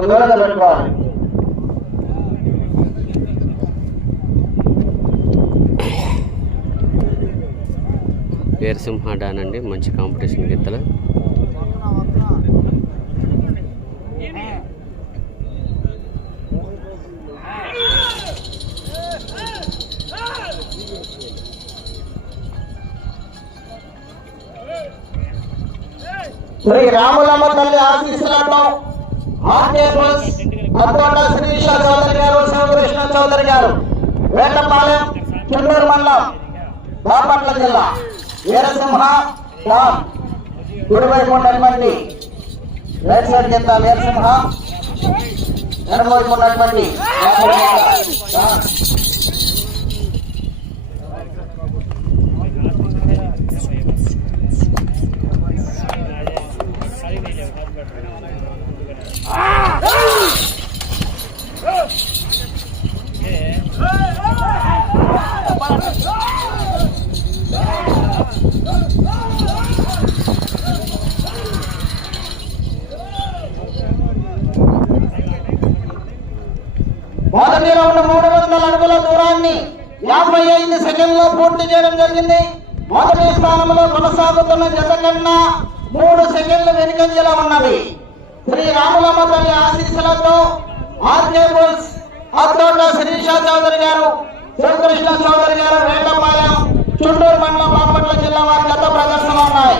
Channels దూరంగా పెట్టుకోవాలి Veerasimha don అండి మంచి కాంపిటీషన్ గిత్తలు శ్రీ రాములమ్మ తల్లి ఆశీస్సులతో ఆర్కేబుల్స్ అద్దండ చౌదరి గారు శివకృష్ణ చౌదరి గారు. వేటపాలెం చుండూరు మండలం బాపట్ల జిల్లా. వీరసింహ డాన్ కుడివైపు ఉన్నటువంటి రైట్ సైడ్ కింద వీరసింహ ఎడమవైపు ఉన్నటువంటి పూర్తి చేయడం జరిగింది. మొదటి స్థానంలో కొనసాగుతున్న జత కన్నా మూడు సెకండ్లు వెనుకంజలో ఉన్నది. శ్రీ రాములమ్మ తల్లి ఆశీస్సులతో ఆర్కే బుల్స్ అత్తోట శిరీష చౌదరి గారు శ్రీకృష్ణ చౌదరి గారు వేటపాలెం చుండూరు మండలం బాపట్ల జిల్లా వారి గత ప్రదర్శన ఉన్నాయి.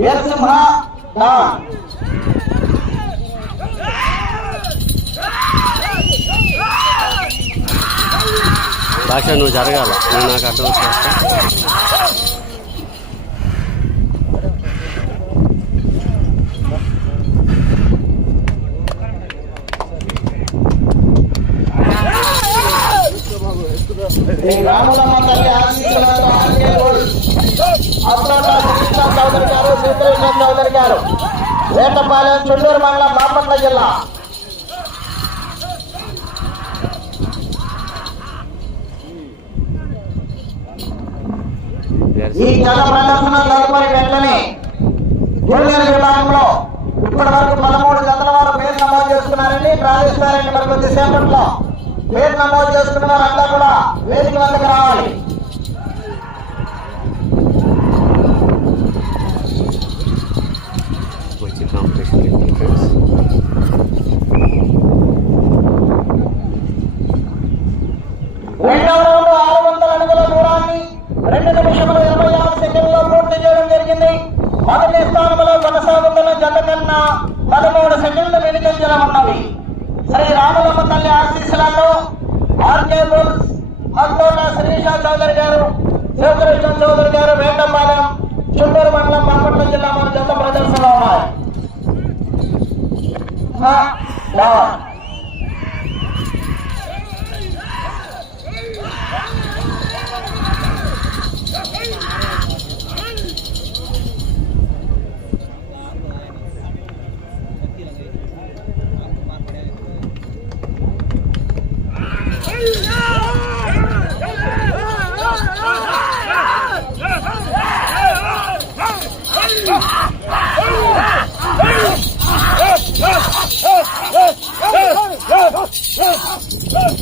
వీరసింహ భాష నువ్వు జరగాల. నువ్వు నాకు అర్థం చేస్తా రాములమ్మ తల్లి ఆశీస్సులతో ఆర్కే చౌదరి గారు శ్రీకృష్ణ చౌదరి గారు వేటపాలెం చుండూరు మండలం బాపట్ల జిల్లా. ఈ జల ప్రదర్శన తదుపరి వెంటనే జూనియర్ విభాగంలో ఇప్పటి వరకు పదమూడు జతల వారు పేరు నమోదు చేసుకున్నారండి. ప్రారంభిస్తారండి మరి కొద్దిసేపట్లో పేరు నమోదు చేసుకున్న వారంతా కూడా వేదిక వద్దకు రావాలి మంచి కాంపిటీషన్ గిత్తలు ఫ్రెండ్స్ రెండవ రౌండ్ ఆరు వందల అడుగుల దూరాన్ని రెండు నిమిషముల ఇరవై ఆరు సెకండ్లో పూర్తి చేయడం జరిగింది మొదటి స్థానంలో కొనసాగుతున్న జత కన్నా పదమూడు సెకండ్లు వెనుకంజల ఉన్నవి శ్రీ రామలమ్మ తల్లి ఆశీస్సులతో ఆర్కే బుల్స్ అత్తోట శ్రీష చౌదరి గారు శివకృష్ణ చౌదరి గారు వేటపాలెం చుండూరు మండలం బాపట్ల జిల్లా మన జత ప్రదర్శనలో ఉన్నాయి. ఆ, డౌన్.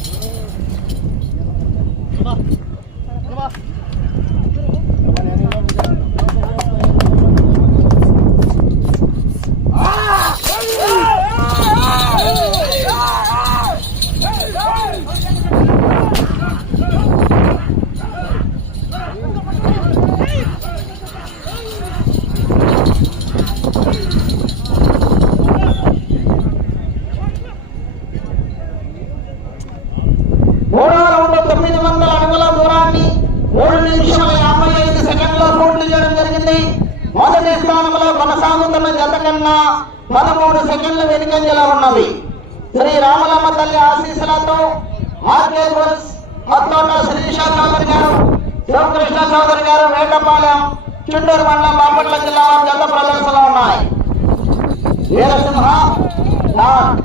మూడో రౌండ్ తొమ్మిది వందల అడుగుల దూరాన్ని మూడు నిమిషముల యాభై ఐదు సెకండ్లో పూర్తి చేయడం జరిగింది మొదటి స్థానంలో కొనసాగుతున్న జత కన్నా పదమూడు సెకండ్ల వెనుకంజలో ఉన్నవి శ్రీ రామలమ్మ తల్లి ఆశీస్సులతో ఆర్కే బుల్స్ అత్తోట శ్రీషా చౌదరి గారు శివకృష్ణ చౌదరి గారు వేటపాలెం చుండూరు మండలం బాపట్ల జిల్లా వారి జత ప్రదర్శనలో ఉన్నాయి వీరసింహ డాన్.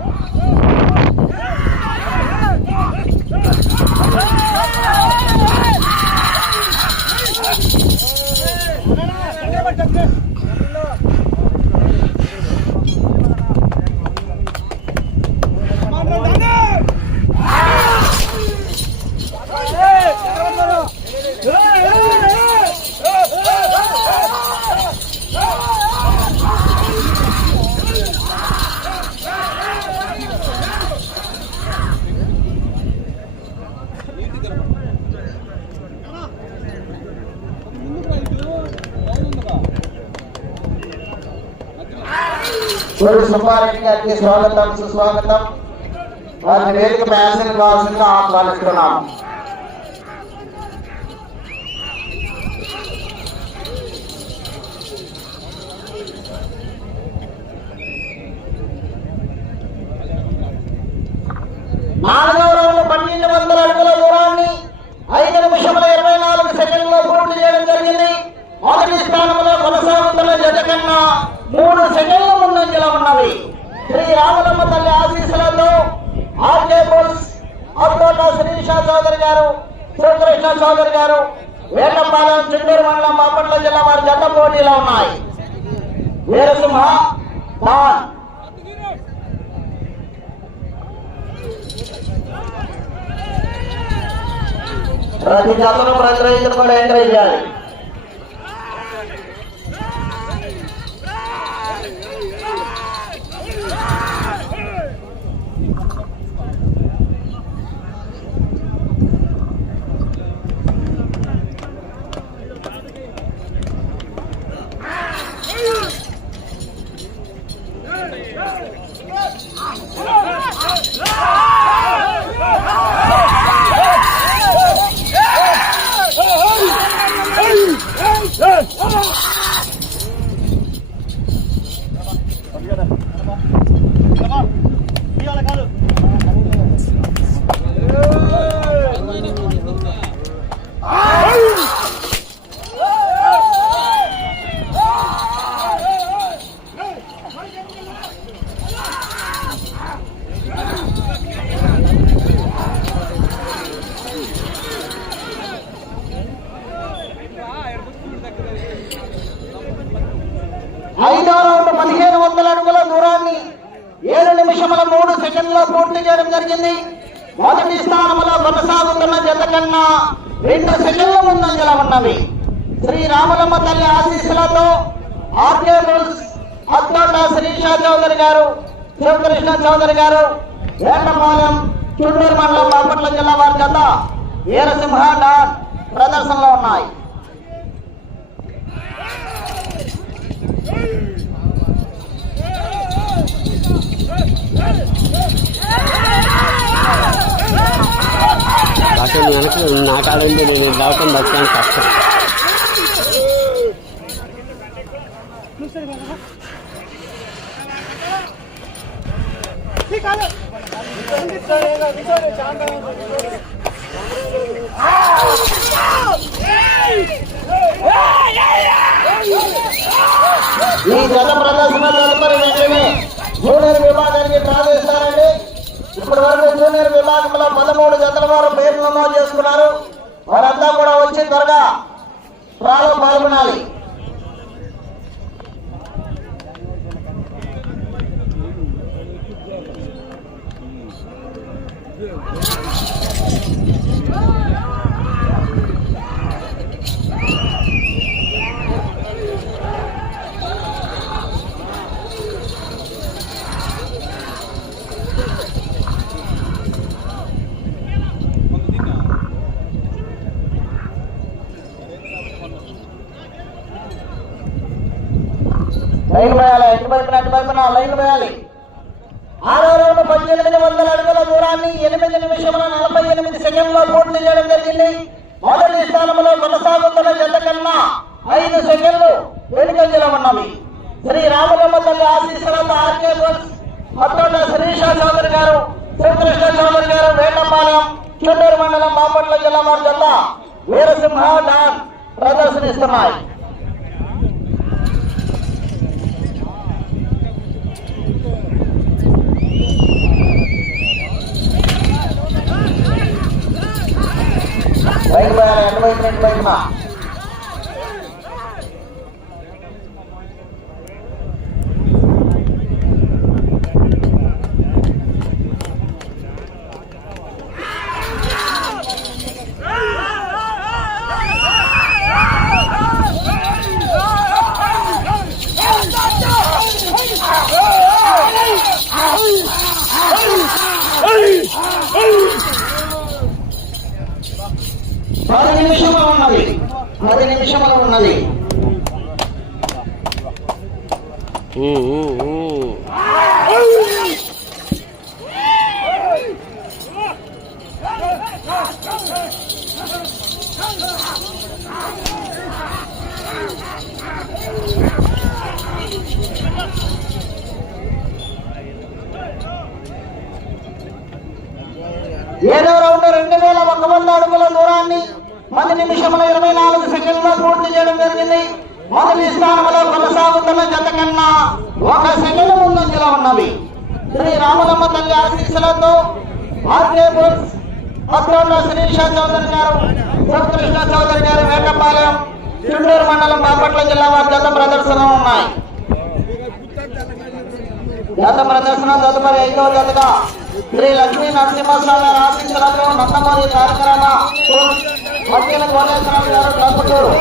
గురు సుబ్బారెడ్డి గారికి స్వాగతం సుస్వాగతం. వారిని వేదిక ప్రయాసం కావాల్సిందిగా ఆహ్వానిస్తున్నాం నాలుగవ రౌండ్ పన్నెండు వందల అడుగుల దూరాన్ని ఐదు నిమిషముల ఇరవై నాలుగు సెకండ్లో పూర్తి చేయడం జరిగింది. మొదటి స్థానంలో కొనసాగుతున్న జత కన్నా మూడు సెకండ్ల శ్రీ రామలమ్మ తల్లి ఆశీసులతో ఆర్కే బోల్స్ శ్రీనిషా చౌదరి గారు శివకృష్ణ చౌదరి గారు వేటపాలెం చుండూరు మండలం బాపట్ల జిల్లా వారి జత పోటీలో ఉన్నాయి. వీరసింహ పాన్ ప్రతి జతను ప్రతి రైతులు కూడా ఎంకరేజ్ చేయాలి. దూరాన్ని ఏడు నిమిషముల మూడు సెకండ్లో పూర్తి చేయడం జరిగింది. మొదటి స్థానంలో కొనసాగుతున్న జత కన్నా రెండు సెకండ్ల ముందంజల ఉన్నవి. శ్రీ రామలమ్మ తల్లి ఆశీస్సులతో ఆర్కే రూల్స్ అత్తోట శ్రీషా చౌదరి గారు శివకృష్ణ చౌదరి గారు వేటపాలెం చుండూరు మండలం బాపట్ల జిల్లా వారి జత వీరసింహ డాన్ ప్రదర్శనలో ఉన్నాయి. భాష వెనక నా కాడ ఉంది నేను రావటం బతకాను కష్టం ఈ జత ప్రదర్శన తదుపరి వెంటనే జూనియర్ విభాగానికి డ్రా చేస్తారండి ఇప్పటి వరకు జూనియర్ విభాగంలో పదమూడు జతల వారు పేరు నమోదు చేసుకున్నారు. వారంతా కూడా వచ్చి త్వరగా డ్రాలో పాల్గొనాలి లైన్ వేయాలి ఎటు వైపున అటు వైపున లైన్ వేయాలి ఆరో రౌండ్ పద్దెనిమిది వందల అడుగుల దూరాన్ని ఎనిమిది నిమిషముల నలభై ఎనిమిది సెకండ్లో పూర్తి చేయడం జరిగింది మొదటి స్థానంలో కొనసాగుతున్న జత కన్నా ఐదు సెకండ్లు వెనుకంజలో ఉన్నవి శ్రీ రామలమ్మ తల్లి ఆశీస్సులతో ఆర్కే బోస్ మొత్తం శ్రీషా చౌదరి గారు శ్రీకృష్ణ చౌదరి గారు వేటపాలెం చుండూరు మండలం జిల్లా వారి జత వీరసింహ డాన్ ప్రదర్శనిస్తున్నాయి బయట పోయాలి ఎటు వైపు రెండు వైపున పది నిమిషములు ఉన్నది. పది నిమిషములు ఉన్నది. రౌండ్ రెండు వేల ఒక వంద అడుగుల దూరాన్ని పది నిమిషముల ఇరవై నాలుగు సెకండ్లో పూర్తి చేయడం జరిగింది. మొదటి స్థానంలో కొనసాగుతున్న జత కన్నా ఒక సెకండ్ ముందంజలో ఉన్నవి శ్రీ రామలమ్మ తల్లి ఆశీస్సులతో ఆర్కే బుల్స్ పత్రంలో శ్రీష చౌదరి గారు సత్కృష్ణ చౌదరి గారు వేటపాలెం చుండూరు మండలం బాపట్ల జిల్లా వారి జత ప్రదర్శన ఉన్నాయి. గత ప్రదర్శన తదుపరి ఐదో జతగా శ్రీ లక్ష్మీ నరసింహస్వామి గారి నందమూరి కార్యక్రమ. మధ్యన కోటేశ్వరరావు గారు టంగుటూరు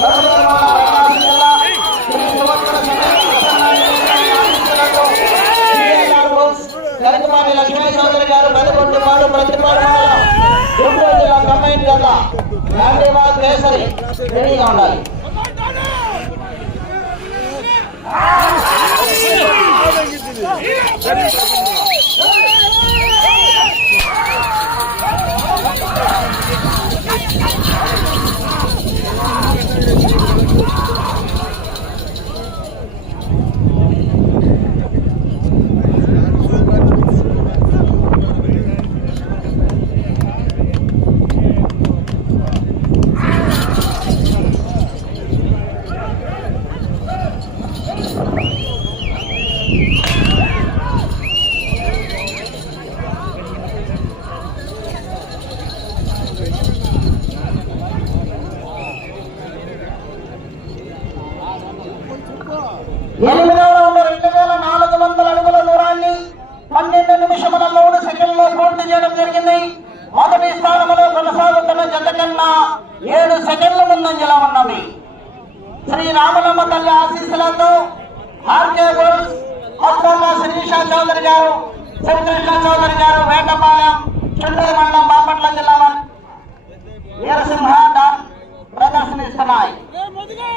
టంగుటూరు జిల్లా లక్ష్మీ చౌదరి గారు పెదగొండిపాడు ప్రతిపాడు మండలం గుంటూరు జిల్లా కంబైన్ జత. గాంధీబాద్ కేసరి రెడీగా ఉండాలి. 아, చేయడం మొదటి స్థానంలో కొనసాగుతున్న జత కన్నా ఏడు సెకండ్ల ముందంజలో ఉన్నది. శ్రీ రామలమ్మ తల్లి ఆశీస్సులతో ఆర్కే గోల్స్ మొత్తంలో శిరీష చౌదరి గారు శ్రీకృష్ణ చౌదరి గారు వేటపాలెం చుండూరు మండలం బాపట్ల జిల్లా వీరసింహ డాన్ ప్రదర్శనిస్తున్నాయి. తొమ్మిదవ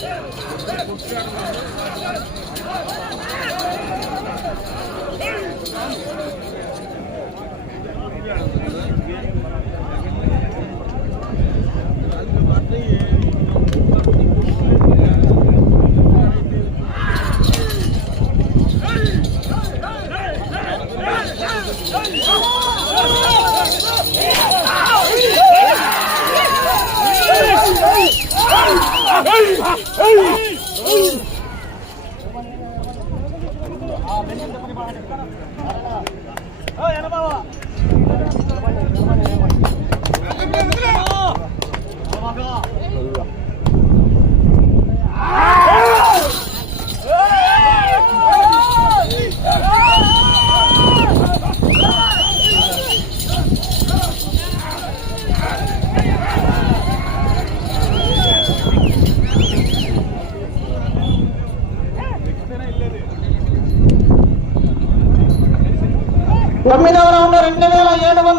Yeah.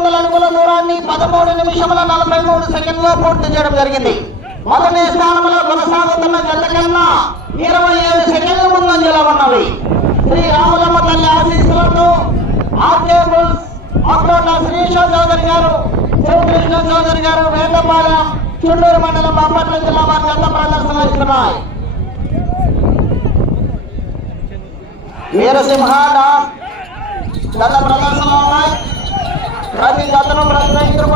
వందల అడుగుల దూరాన్ని పదమూడు నిమిషముల నలభై మూడు సెకండ్లో పూర్తి చేయడం జరిగింది. మొదటి స్థానంలో కొనసాగుతున్న జత కన్నా ఇరవై ఏడు సెకండ్ల ముందంజలో ఉన్నవి. శ్రీ రాములమ్మ తల్లి ఆశీస్సులతో ఆర్కేబుల్స్ బుల్స్ శ్రీష చౌదరి గారు శివకృష్ణ చౌదరి గారు వేదపాలెం చుండూరు మండలం బాపట్ల జిల్లా వారి జత ప్రదర్శన ఇస్తున్నాయి. వీరసింహ డాన్ గత ఉన్నాయి. ప్రతి గతను ప్రతి రైతులు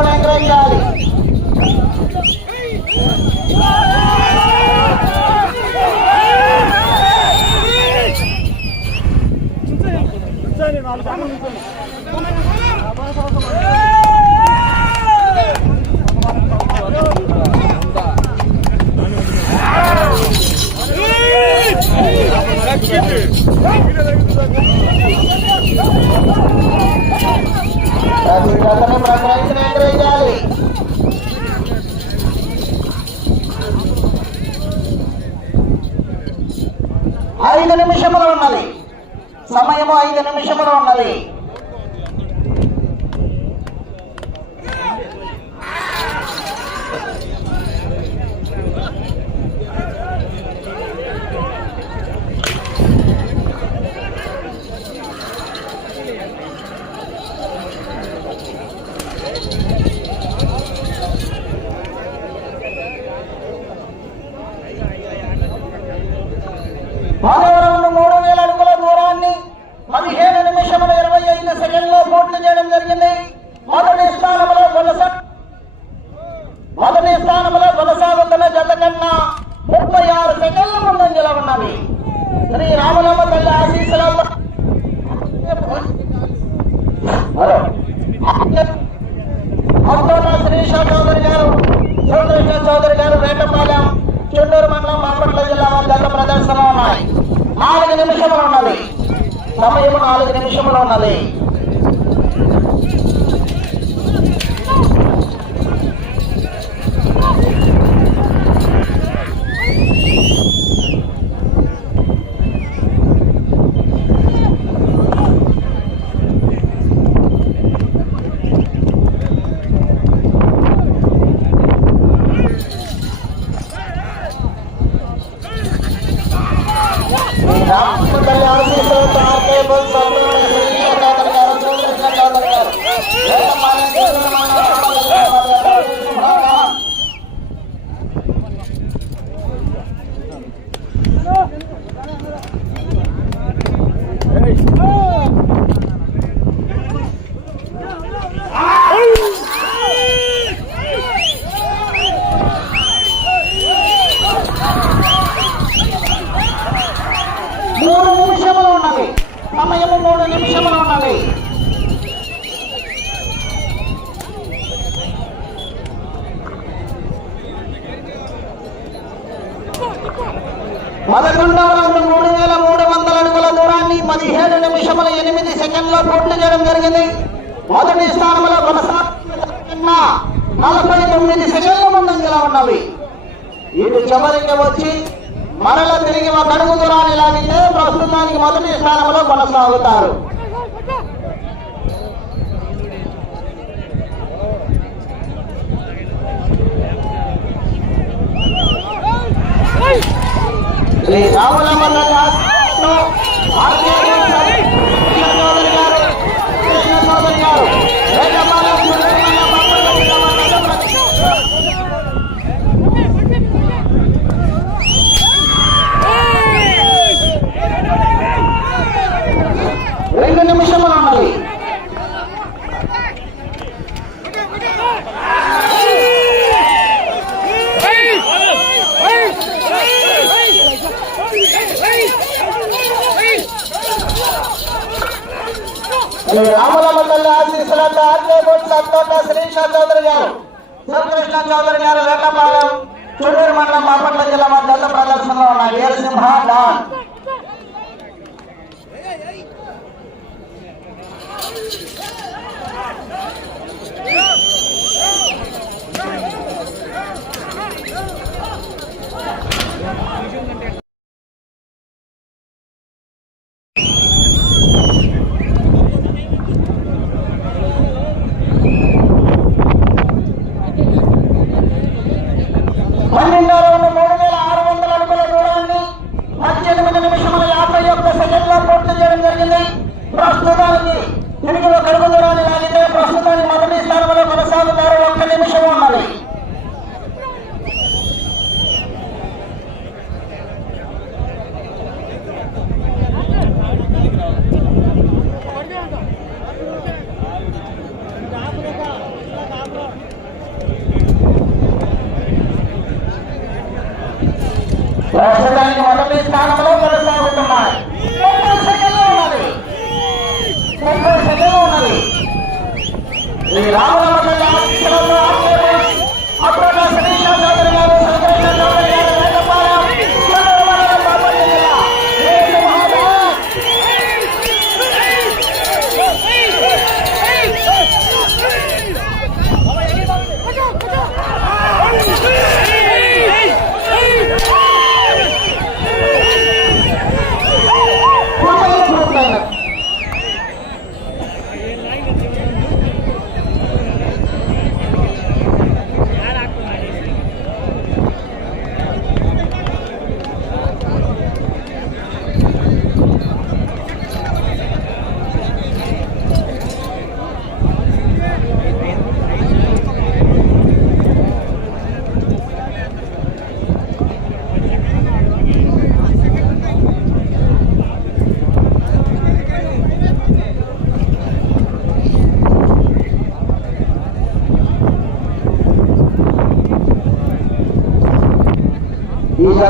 అబ్దుల్లా శ్రీషా చౌదరి గారు చౌదరి చౌదరి గారు వేటపాలెం చుట్టూరు మండలం బాపట్ల జిల్లా గత ప్రదర్శన ఉన్నాయి. నాలుగు నిమిషములు ఉన్నది. సమయం నాలుగు నిమిషములు ఉన్నది. ఎనిమిది సెకండ్లో చేయడం జరిగింది. మొదటి స్థానంలో కొనసాగుతున్న నలభై తొమ్మిది సెకండ్ల ముందంజలో ఉన్నవి. ఇటు చివరికి వచ్చి మరల తిరిగి ఒక అడుగు దూరాన్ని లాగితే ప్రస్తుతానికి మొదటి స్థానంలో కొనసాగుతారు. శ్రీ రాములమల్ల శాస్త్రంలో ఆర్కే కృష్ణ చౌదరి గారు కృష్ణ చౌదరి గారు వేటపాలెం సుబ్రహ్మణ్య బాపట్ల జిల్లా వారి ప్రతి- రెండు నిమిషములు ఉన్నది శ్రీ రాములమ్మ తల్లి ఆశీస్సులతో ఆర్కే బోట్ సత్తోట శ్రీషా చౌదరి గారు శివకృష్ణ చౌదరి గారు వేటపాలెం చుడూరు మండలం బాపట్ల జిల్లా వారి దత్త ప్రదర్శనలో ఉన్న వీరసింహ డాన్. Thank you. ఈ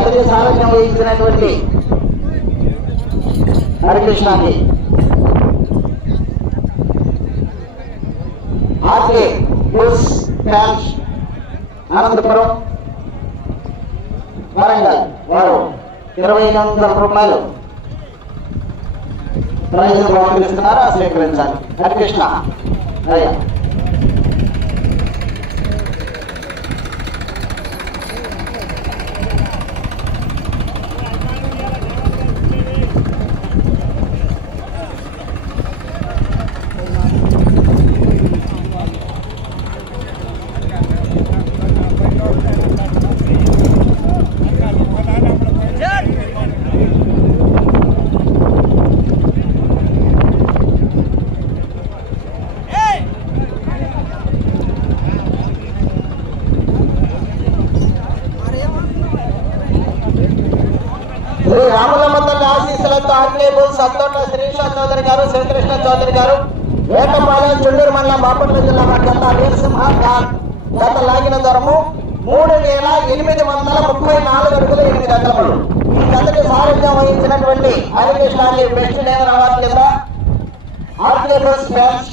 ఈ సారథ్యం వహించినటువంటి హరికృష్ణకి RK Bulls fans Anantapuram Warangal వారు ఇరవై ఎనిమిది వందల రూపాయలు ప్రైజ్ బహుకరిస్తున్నారు స్వీకరించాలి. హరికృష్ణ అయ్యా శ్రీ రాములమ్మ తల్లి ఆశీస్సులతో ఆర్కేబుల్ సంతోట శ్రీనివాస చౌదరి గారు శ్రీకృష్ణ చౌదరి గారు వేటపాలెం చుండూరు మండలం బాపట్ల జిల్లా గత వీరసింహ గత లాగిన దూరము మూడు వేల ఎనిమిది వందల ముప్పై నాలుగు అడుగులు ఎనిమిది అంగళములు ఈ గతకి సారథ్యం వహించినటువంటి హరికృష్ణాన్ని బెస్ట్ లేవర్ అవార్డు కింద ఆర్కేబుల్స్ ఫ్యాన్స్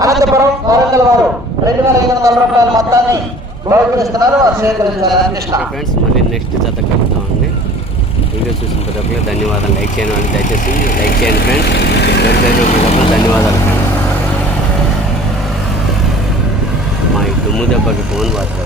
అనంతపురం వరంగల్ వారు రెండు వేల ఐదు వందల రూపాయల మొత్తాన్ని బహుకరిస్తున్నారు. స్వీకరించారు హరికృష్ణ. ఫ్రెండ్స్ మళ్ళీ నెక్స్ట్ జత వీడియో చూసిన ప్రతి ఒక్కరికి ధన్యవాదాలు. లైక్ చేయను అని దయచేసి. లైక్ చేయండి ఫ్రెండ్స్. ప్రతి ధన్యవాదాలు ఫ్రెండ్స్. మా ఈ దుమ్ము దెబ్బకి ఫోన్ వాడుతుంది